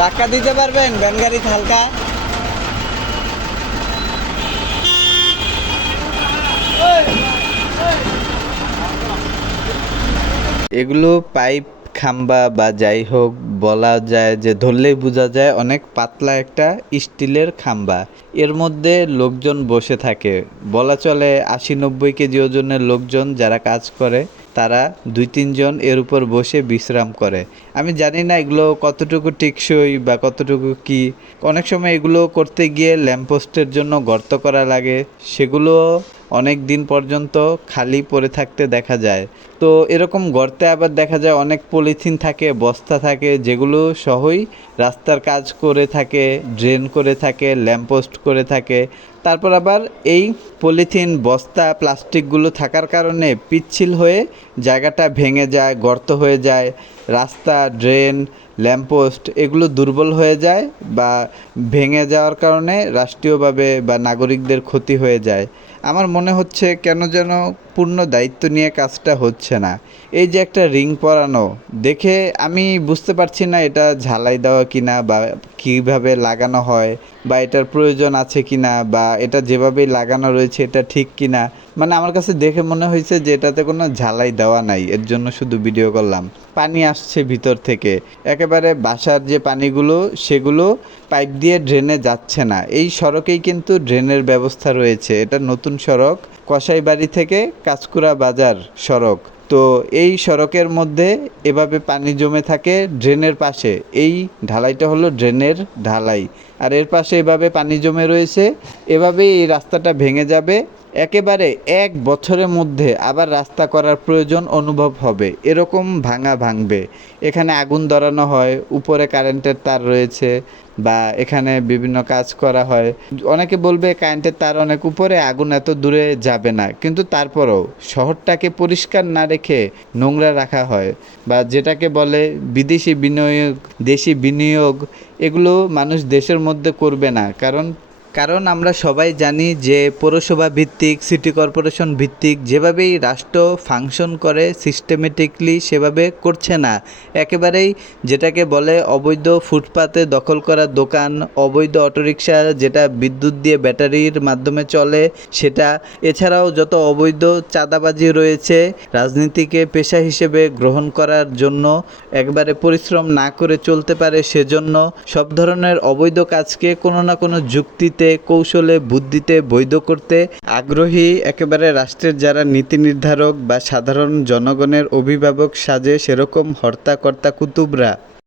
ধাক্কা দিতে পারবেন ভ্যান গাড়িতে হালকা? এগুলো পাইপ খাম্বা বা যাই হোক, বলা যায় যে ধরলেই বোঝা যায় অনেক পাতলা একটা স্টিলের খাম্বা। এর মধ্যে লোকজন বসে থাকে, বলা চলে ৮০-৯০ কেজি ওজনের লোকজন যারা কাজ করে তারা ২-৩ জন এর উপর বসে বিশ্রাম করে। আমি জানি না এগুলো কতটুকু টেকসই বা কতটুকু কি। অনেক সময় এগুলো করতে গিয়ে ল্যাম্পপোস্টের জন্য গর্ত করা লাগে, সেগুলো অনেক দিন পর্যন্ত খালি পড়ে থাকতে দেখা যায়। তো এরকম গর্তে আবার দেখা যায় অনেক পলিথিন থাকে, বস্তা থাকে, যেগুলো সহই রাস্তার কাজ করে থাকে, ড্রেন করে থাকে, ল্যাম্পপোস্ট করে থাকে। তারপর আবার এই পলিথিন, বস্তা, প্লাস্টিকগুলো থাকার কারণে পিচ্ছিল হয়ে জায়গাটা ভেঙে যায়, গর্ত হয়ে যায়। রাস্তা, ড্রেন, ল্যাম্পপোস্ট এগুলো দুর্বল হয়ে যায় বা ভেঙে যাওয়ার কারণে রাষ্ট্রীয়ভাবে বা নাগরিকদের ক্ষতি হয়ে যায়। আমার মনে হচ্ছে কেন যেন পূর্ণ দায়িত্ব নিয়ে কাজটা হচ্ছে না। এই যে একটা রিং পরানো, দেখে আমি বুঝতে পারছি না এটা ঝালাই দেওয়া কিনা বা কীভাবে লাগানো হয় বা এটার প্রয়োজন আছে কিনা বা এটা যেভাবেই লাগানো রয়েছে এটা ঠিক কিনা। মানে আমার কাছে দেখে মনে হয়েছে যে এটাতে কোনো ঝালাই দেওয়া নাই, এর জন্য শুধু ভিডিও করলাম। পানি আসছে ভিতর থেকে, একেবারে বাসার যে পানিগুলো সেগুলো পাইপ দিয়ে ড্রেনে যাচ্ছে না। এই সড়কেই কিন্তু ড্রেনের ব্যবস্থা রয়েছে। এটা নতুন সড়ক, কসাইবাড়ি থেকে কাঁচকুড়া বাজার সড়ক। তো এই সড়কের মধ্যে এভাবে পানি জমে থাকে ড্রেনের পাশে। এই ঢালাইটা হলো ড্রেনের ঢালাই, আর এর পাশে এভাবে পানি জমে রয়েছে। এভাবেই এই রাস্তাটা ভেঙে যাবে। একেবারে ১ বছরের মধ্যে আবার রাস্তা করার প্রয়োজন অনুভব হবে, এরকম ভাঙবে। এখানে আগুন ধরানো হয়, উপরে কারেন্টের তার রয়েছে বা এখানে বিভিন্ন কাজ করা হয়। অনেকে বলবে কারেন্টের তার অনেক উপরে, আগুন এত দূরে যাবে না, কিন্তু তারপরেও শহরটাকে পরিষ্কার না রেখে নোংরা রাখা হয় বা যেটাকে বলে বিদেশি বিনিয়োগ, দেশি বিনিয়োগ, এগুলো মানুষ দেশের মধ্যে করবে না। কারণ আমরা সবাই জানি যে পৌরসভা ভিত্তিক, সিটি কর্পোরেশন ভিত্তিক যেভাবেই রাষ্ট্র ফাংশন করে সিস্টেমেটিকলি সেভাবে করছে না। একেবারেই যেটাকে বলে অবৈধ ফুটপাতে দখল করা দোকান, অবৈধ অটোরিকশা যেটা বিদ্যুৎ দিয়ে ব্যাটারির মাধ্যমে চলে সেটা, এছাড়াও যত অবৈধ চাঁদাবাজি রয়েছে, রাজনীতিকে পেশা হিসেবে গ্রহণ করার জন্য, একবারে পরিশ্রম না করে চলতে পারে সেজন্য সব ধরনের অবৈধ কাজকে কোনো না কোনো যুক্তিতে, কৌশলে, বুদ্ধিতে বৈধ করতে আগ্রহী একেবারে রাষ্ট্রের যারা নীতি নির্ধারক বা সাধারণ জনগণের অভিভাবক সাজে সেরকম হর্তা কর্তা কুতুবরা।